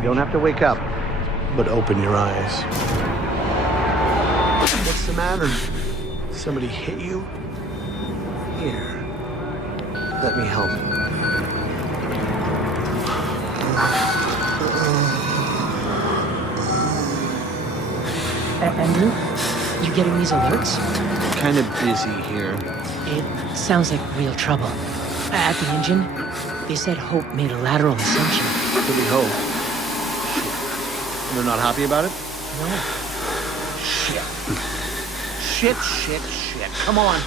You don't have to wake up, but open your eyes. What's the matter? Somebody hit you? Here. Let me help. Andrew, you getting these alerts? Kind of busy here. It sounds like real trouble. At the engine, they said Hope made a lateral ascension. Really hope. They're not happy about it? No. Shit. Come on.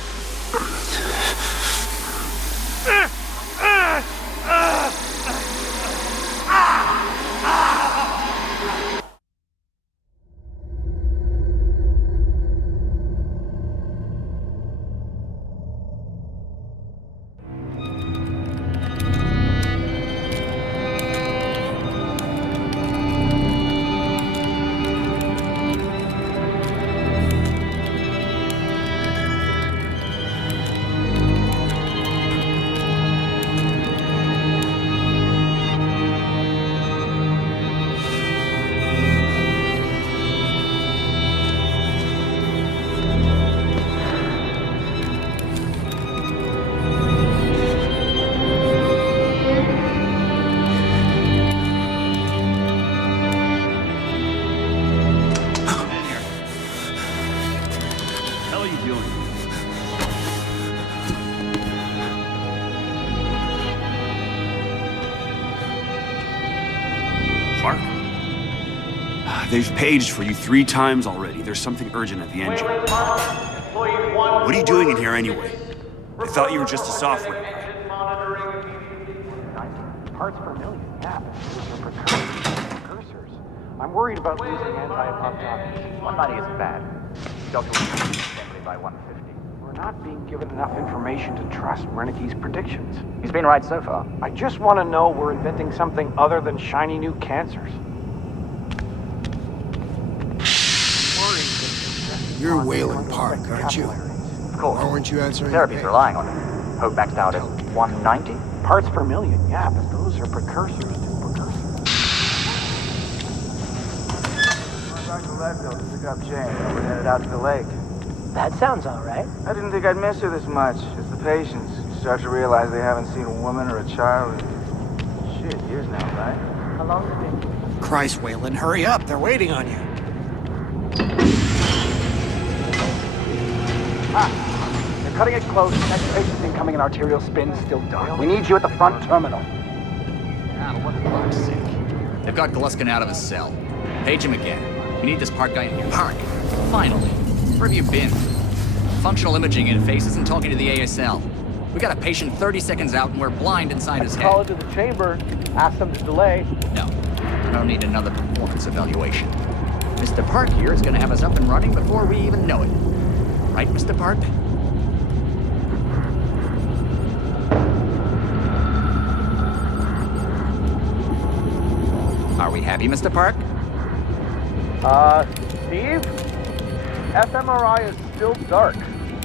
They've paged for you 3 times already. There's something urgent at the engine. What are you doing in here anyway? I thought you were just a software guy. Parts per million, yeah. Those are precursors. I'm worried about losing anti-apoptotics. 190 isn't bad. Delta was assembly by 150. We're not being given enough information to trust Reneke's predictions. He's been right so far. I just want to know we're inventing something other than shiny new cancers. You're Wayland Park, aren't you? Of course. Why weren't you answering? Therapy's relying on it. Hope maxed out at 190. Parts per million, yeah, but those are precursors to precursors. Going back to Leadville to pick up Jane. We're headed out to the lake. That sounds all right. I didn't think I'd miss her this much. It's the patients. You start to realize they haven't seen a woman or a child in years now, right? How long has it been? Christ, Wayland, hurry up. They're waiting on you. They're cutting it close. Next patient's incoming and arterial spin still dark. We need you at the front terminal. Ah, what the fuck's sake. They've got Gluskin out of his cell. Page him again. We need this Park guy in here. Park! Finally. Where have you been? Functional imaging interface isn't talking to the ASL. We got a patient 30 seconds out and we're blind inside his head. Call into the chamber. Ask them to delay. No. I don't need another performance evaluation. Mr. Park here is gonna have us up and running before we even know it. Right, Mr. Park? Are we happy, Mr. Park? Steve? fMRI is still dark.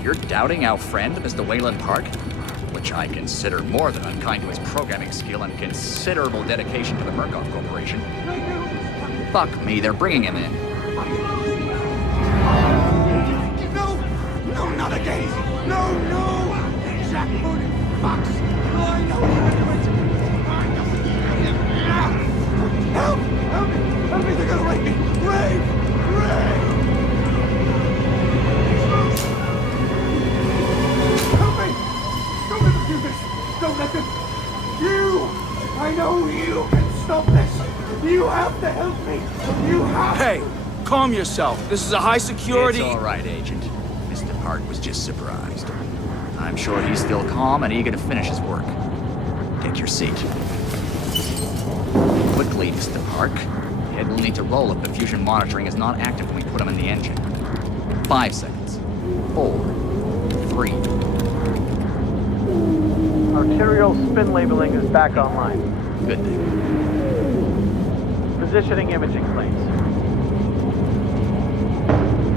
You're doubting our friend, Mr. Wayland Park? Which I consider more than unkind to his programming skill and considerable dedication to the Murkoff Corporation. Fuck me, they're bringing him in. No, not again. No. Jackpot, Fox. I know. Help me, they're gonna rape me. Ray. Help me. Don't let them do this. Don't let them. I know you can stop this. You have to help me. You have to. Hey, calm yourself. This is a high security... It's all right, Agent. Mr. Park was just surprised. I'm sure he's still calm and eager to finish his work. Take your seat. Quickly, Mr. Park. The head will need to roll if the fusion monitoring is not active when we put him in the engine. 5 seconds. 4, 3. Arterial spin labeling is back online. Good thing. Positioning imaging planes.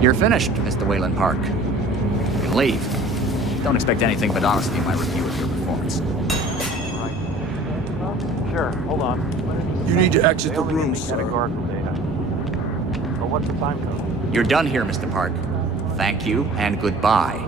You're finished, Mr. Wayland Park. You can leave. Don't expect anything but honesty in my review of your performance. Sure, hold on. You need to exit They the only room, need to get a sir. guard from data. So what's the time code? You're done here, Mr. Park. Thank you and goodbye.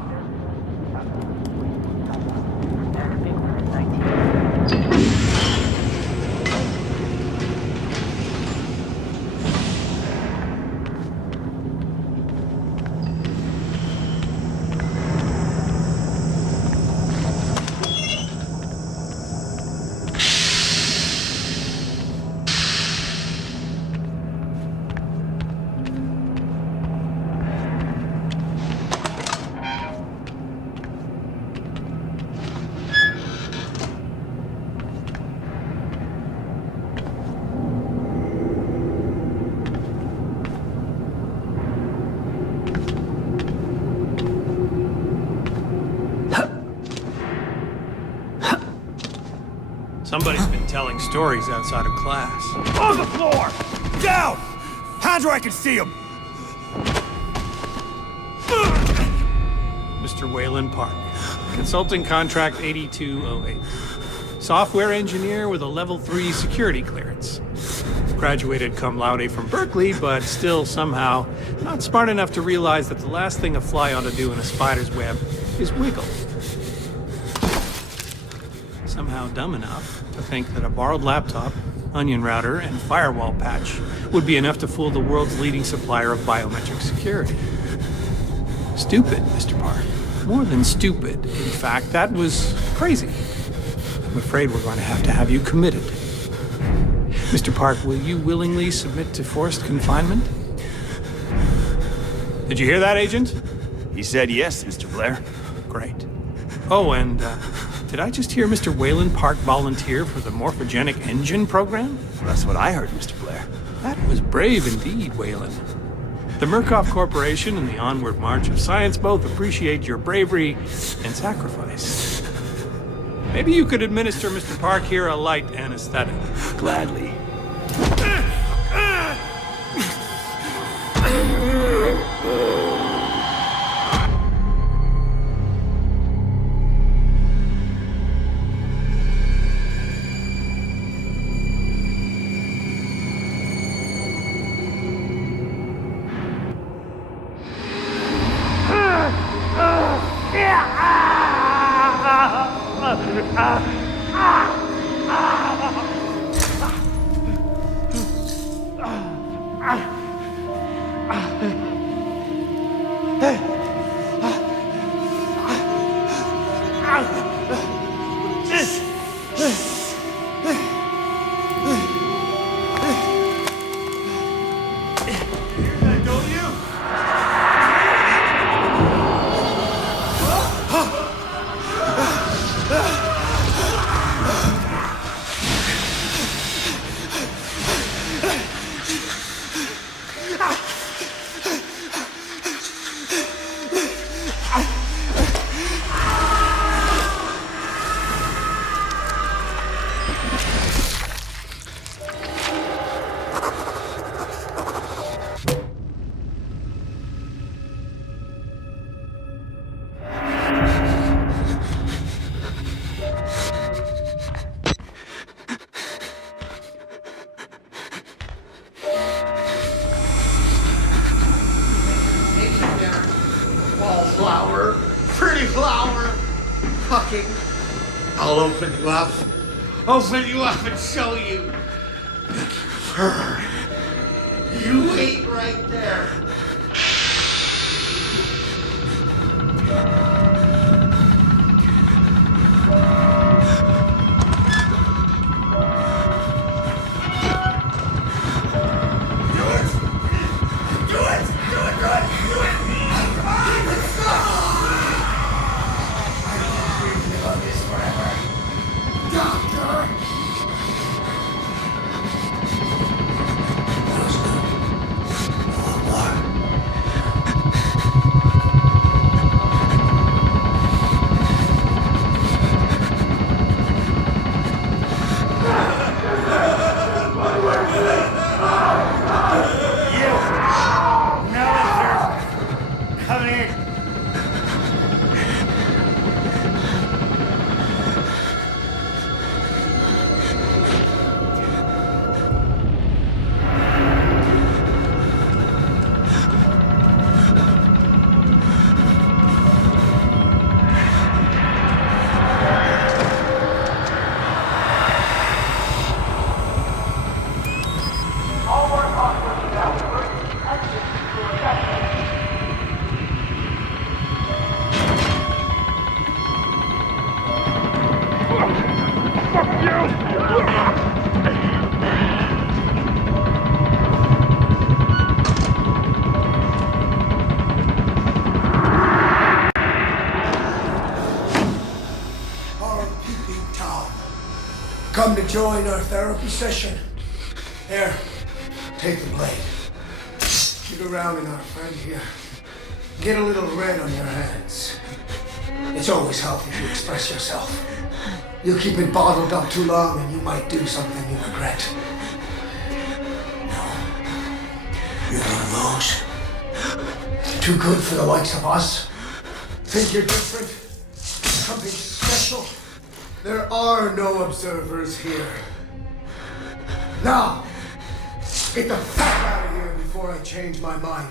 Somebody's been telling stories outside of class. On the floor! Down! Hands where I can see him! Mr. Wayland Park, consulting contract 8208. Software engineer with a level 3 security clearance. Graduated cum laude from Berkeley, but still somehow not smart enough to realize that the last thing a fly ought to do in a spider's web is wiggle. Somehow dumb enough to think that a borrowed laptop, onion router, and firewall patch would be enough to fool the world's leading supplier of biometric security. Stupid, Mr. Park. More than stupid. In fact, that was crazy. I'm afraid we're going to have you committed. Mr. Park, will you willingly submit to forced confinement? Did you hear that, Agent? He said yes, Mr. Blair. Great. Oh, and did I just hear Mr. Wayland Park volunteer for the morphogenic engine program? That's what I heard, Mr. Blair. That was brave indeed, Wayland. The Murkoff Corporation and the onward march of science both appreciate your bravery and sacrifice. Maybe you could administer Mr. Park here a light anesthetic. Gladly. Wallflower, pretty flower, fucking. I'll open you up and show you. Fur. You wait right there. Doctor! join our therapy session? Here, take the blade. Shoot around in our friend here. Get a little red on your hands. It's always healthy to express yourself. You keep it bottled up too long and you might do something you regret. No. You're one of those. Too good for the likes of us. Think you're different? Something special? There are no observers here. Now, get the fuck out of here before I change my mind.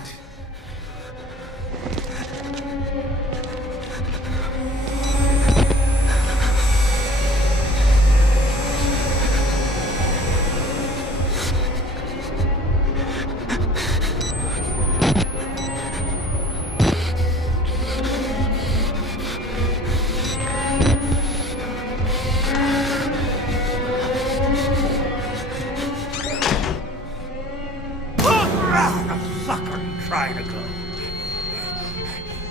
Trying to go.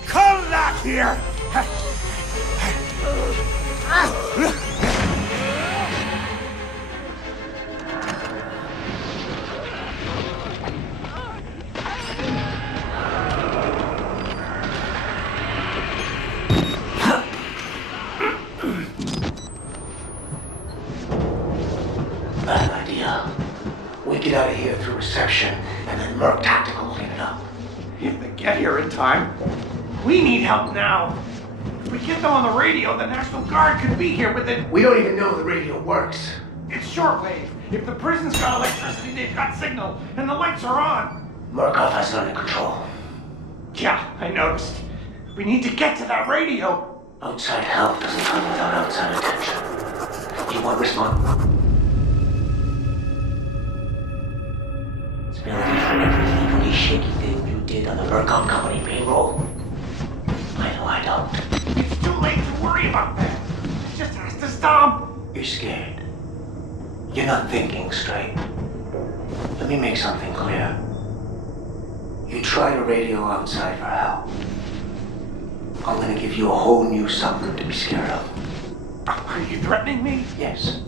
Come back here! Bad idea. We get out of here through reception, and then Merc Tactical will clean it up. If they get here in time, we need help now. If we get them on the radio, the National Guard could be here within... We don't even know the radio works. It's shortwave. If the prison's got electricity, they've got signal, and the lights are on. Murkoff has it under control. Yeah, I noticed. We need to get to that radio. Outside help doesn't come without outside attention. You won't respond. Responsibility for every legally shaky thing you did on the Murkoff Company payroll? I know I don't. It's too late to worry about that. It just has to stop. You're scared. You're not thinking straight. Let me make something clear. You try to radio outside for help. I'm gonna give you a whole new something to be scared of. Are you threatening me? Yes.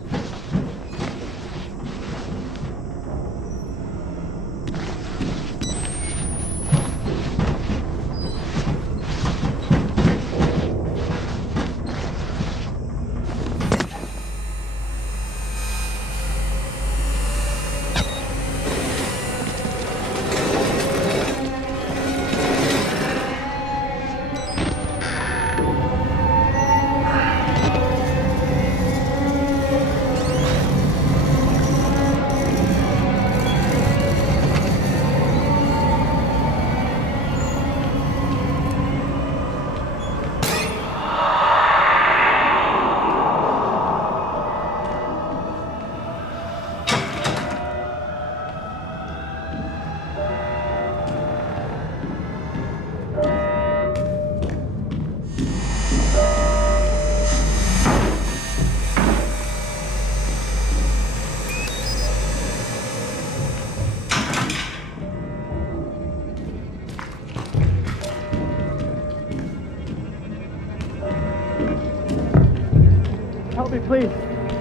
Help me, please.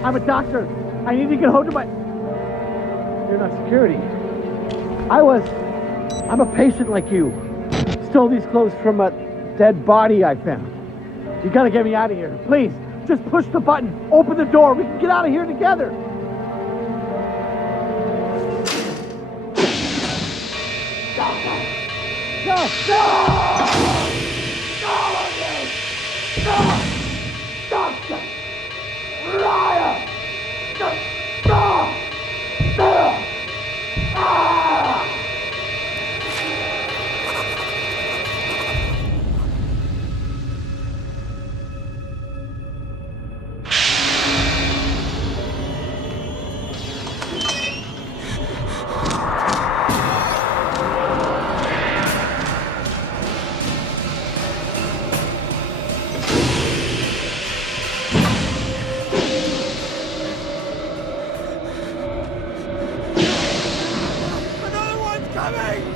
I'm a doctor. I need to get home to my... You're not security. I'm a patient like you. Stole these clothes from a dead body I found. You gotta get me out of here. Please, just push the button. Open the door. We can get out of here together. No! Stop! Liar! Stop! Coming!